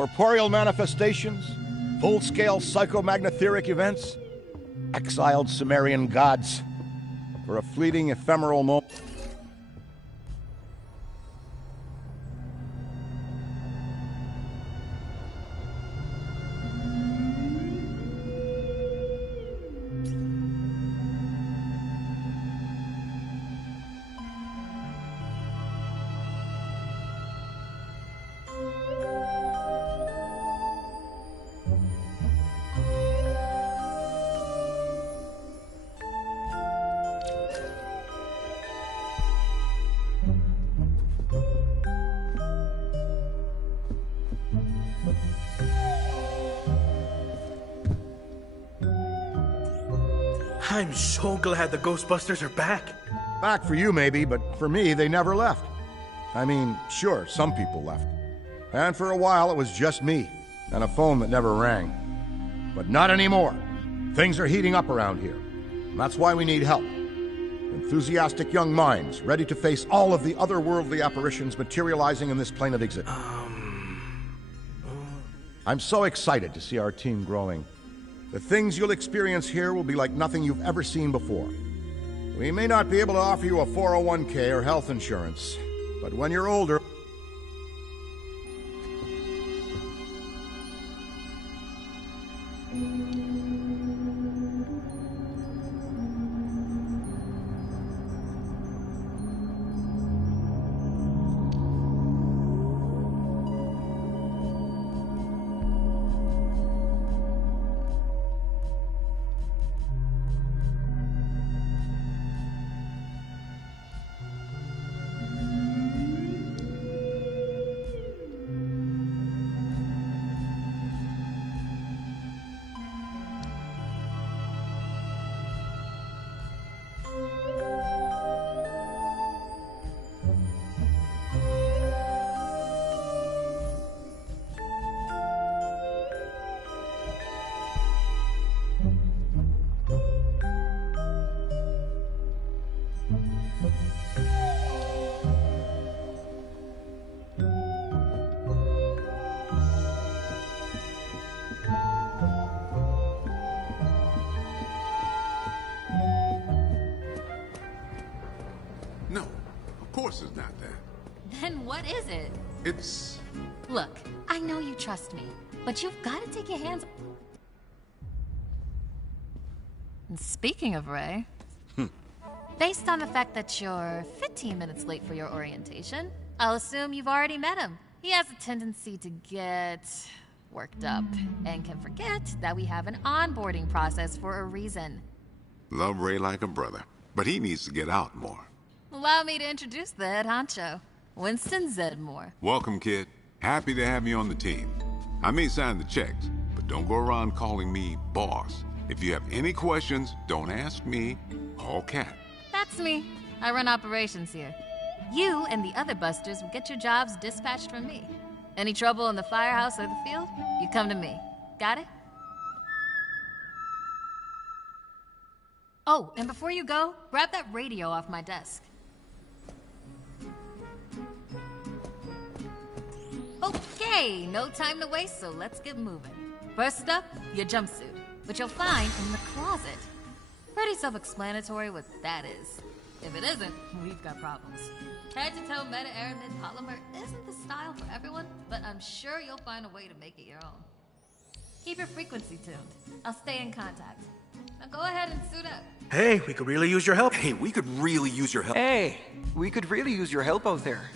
corporeal manifestations, full-scale psychomagnetheric events, exiled Sumerian gods. For a fleeting, ephemeral moment. I'm so glad the Ghostbusters are back. Back for you, maybe, but for me, they never left. I mean, sure, some people left. And for a while, it was just me, and a phone that never rang. But not anymore. Things are heating up around here. And that's why we need help. Enthusiastic young minds, ready to face all of the otherworldly apparitions materializing in this plane of existence. I'm so excited to see our team growing. The things you'll experience here will be like nothing you've ever seen before. We may not be able to offer you a 401k or health insurance, but when you're older... No, of course it's not that. Then what is it? It's... Look, I know you trust me, but you've got to take your hands... And speaking of Ray, based on the fact that you're 15 minutes late for your orientation, I'll assume you've already met him. He has a tendency to get worked up and can forget that we have an onboarding process for a reason. Love Ray like a brother, but he needs to get out more. Allow me to introduce the head honcho, Winston Zedmore. Welcome, kid. Happy to have you on the team. I may sign the checks, but don't go around calling me boss. If you have any questions, don't ask me. Call Cat. That's me. I run operations here. You and the other busters will get your jobs dispatched from me. Any trouble in the firehouse or the field, you come to me. Got it? Oh, and before you go, grab that radio off my desk. Okay, no time to waste, so let's get moving. First up, your jumpsuit, which you'll find in the closet. Pretty self-explanatory what that is. If it isn't, we've got problems. Head-to-toe meta-aramid polymer isn't the style for everyone, but I'm sure you'll find a way to make it your own. Keep your frequency tuned. I'll stay in contact. Now go ahead and suit up. Hey, we could really use your help. Hey, we could really use your help. Hey, we could really use your help out there.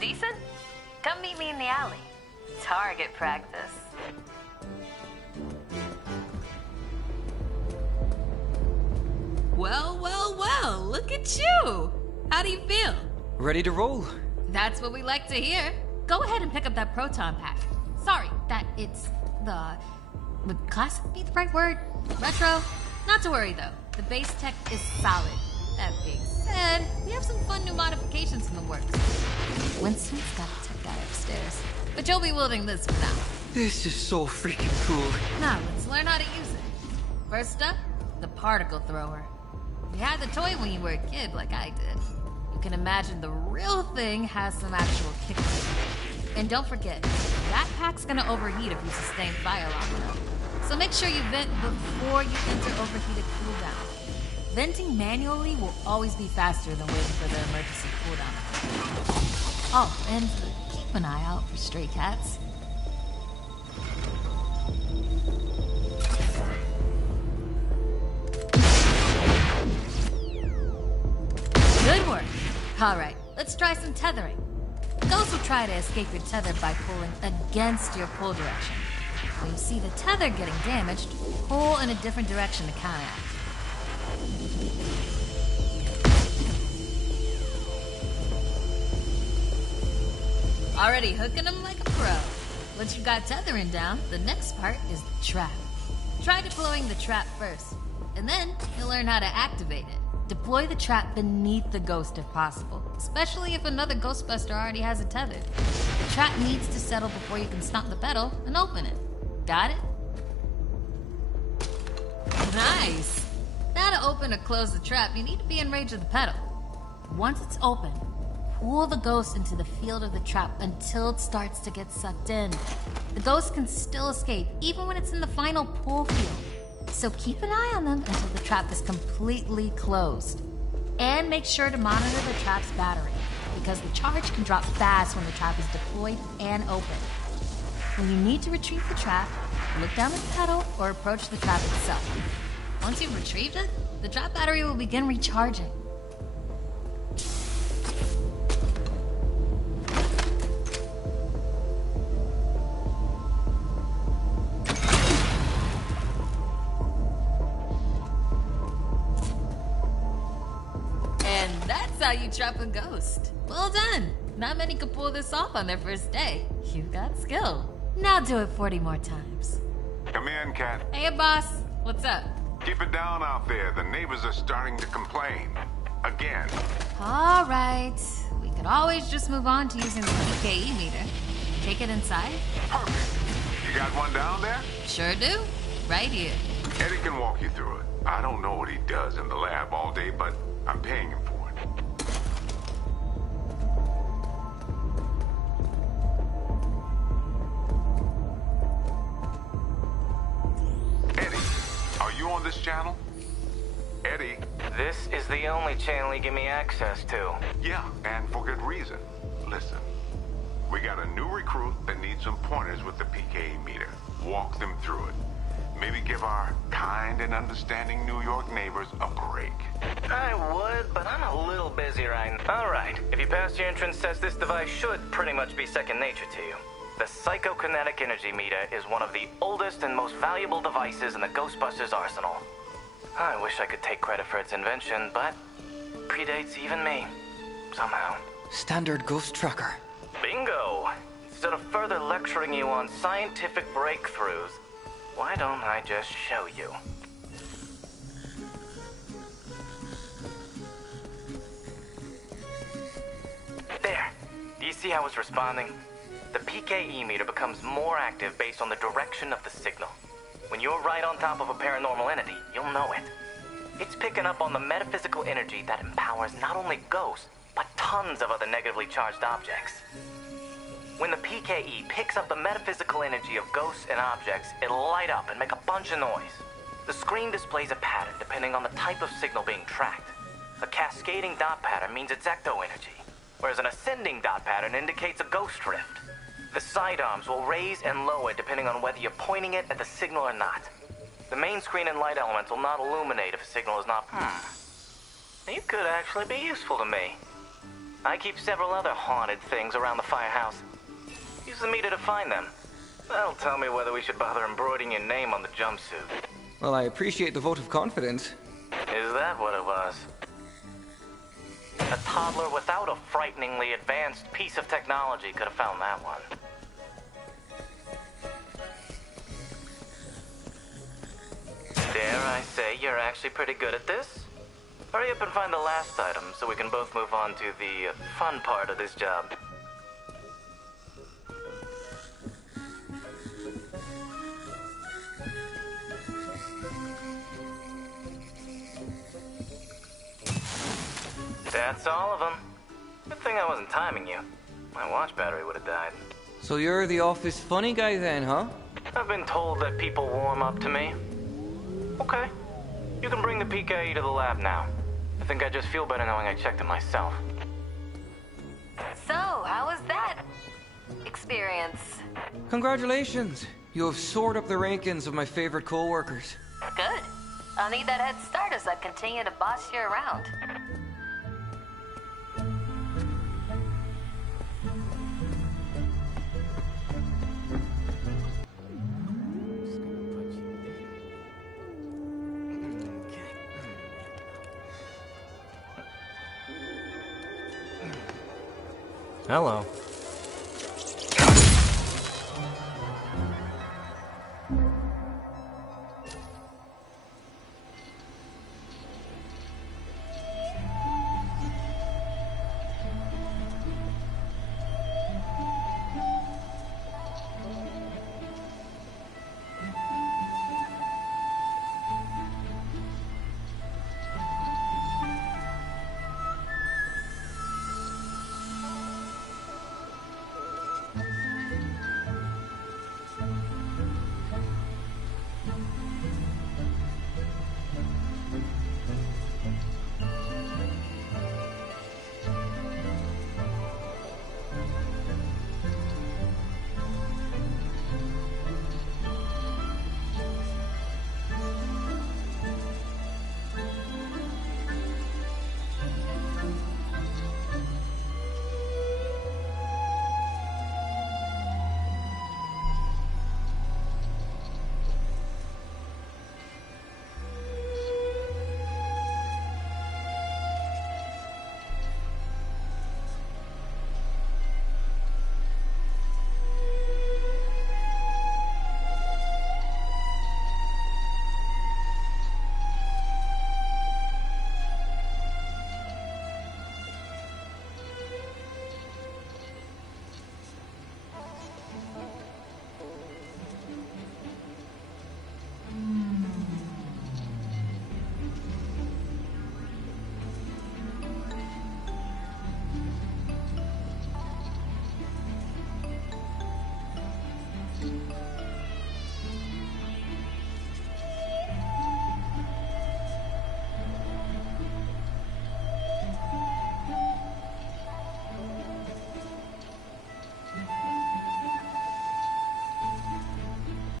decent? Come meet me in the alley. Target practice. Well, well, well, look at you! How do you feel? Ready to roll. That's what we like to hear. Go ahead and pick up that proton pack. Sorry, that it's the... Would classic be the right word? Retro? Not to worry though. The base tech is solid. That being said, we have some fun new modifications in the works. Winston's got a tech guy upstairs, but you'll be wielding this for now. This is so freaking cool. Now, let's learn how to use it. First up, the particle thrower. We had the toy when you were a kid, like I did. You can imagine the real thing has some actual kick to it. And don't forget, that pack's gonna overheat if you sustain fire long enough. So make sure you vent before you enter overheated cooldown. Venting manually will always be faster than waiting for the emergency cooldown. Oh, and keep an eye out for stray cats. Good work. All right, let's try some tethering. Ghos will try to escape your tether by pulling against your pull direction. When you see the tether getting damaged, pull in a different direction to counteract. Already hooking them like a pro. Once you got tethering down, the next part is the trap. Try deploying the trap first, and then you'll learn how to activate it. Deploy the trap beneath the ghost if possible, especially if another Ghostbuster already has it tethered. The trap needs to settle before you can stomp the pedal and open it. Got it? Nice! Now to open or close the trap, you need to be in range of the pedal. Once it's open, pull the ghost into the field of the trap until it starts to get sucked in. The ghost can still escape, even when it's in the final pull field. So keep an eye on them until the trap is completely closed. And make sure to monitor the trap's battery, because the charge can drop fast when the trap is deployed and open. When you need to retrieve the trap, look down at the pedal or approach the trap itself. Once you've retrieved it, the trap battery will begin recharging. And that's how you trap a ghost. Well done! Not many could pull this off on their first day. You've got skill. Now do it 40 more times. Come in, Cat. Hey, boss. What's up? Keep it down out there. The neighbors are starting to complain. Again. All right. We could always just move on to using the PKE meter. Take it inside? Perfect. You got one down there? Sure do. Right here. Eddie can walk you through it. I don't know what he does in the lab all day, but I'm paying him for it. On this channel? Eddie? This is the only channel you give me access to. Yeah, and for good reason. Listen, we got a new recruit that needs some pointers with the PKE meter. Walk them through it. Maybe give our kind and understanding New York neighbors a break. I would, but I'm a little busy right now. All right, if you pass your entrance test, this device should pretty much be second nature to you. The psychokinetic energy meter is one of the oldest and most valuable devices in the Ghostbusters arsenal. I wish I could take credit for its invention, but predates even me, somehow. Standard ghost tracker. Bingo! Instead of further lecturing you on scientific breakthroughs, why don't I just show you? There. Do you see how it's responding? The PKE meter becomes more active based on the direction of the signal. When you're right on top of a paranormal entity, you'll know it. It's picking up on the metaphysical energy that empowers not only ghosts, but tons of other negatively charged objects. When the PKE picks up the metaphysical energy of ghosts and objects, it'll light up and make a bunch of noise. The screen displays a pattern depending on the type of signal being tracked. A cascading dot pattern means it's ecto energy, whereas an ascending dot pattern indicates a ghost drift. The sidearms will raise and lower depending on whether you're pointing it at the signal or not. The main screen and light elements will not illuminate if a signal is not... You could actually be useful to me. I keep several other haunted things around the firehouse. Use the meter to find them. That'll tell me whether we should bother embroidering your name on the jumpsuit. Well, I appreciate the vote of confidence. Is that what it was? A toddler without a frighteningly advanced piece of technology could have found that one. Dare I say you're actually pretty good at this? Hurry up and find the last item so we can both move on to the fun part of this job. That's all of them. Good thing I wasn't timing you. My watch battery would have died. So you're the office funny guy then, huh? I've been told that people warm up to me. Okay. You can bring the PKE to the lab now. I think I just feel better knowing I checked it myself. So, how was that experience? Congratulations. You have soared up the rankings of my favorite co-workers. Good. I'll need that head start as I continue to boss you around. Hello.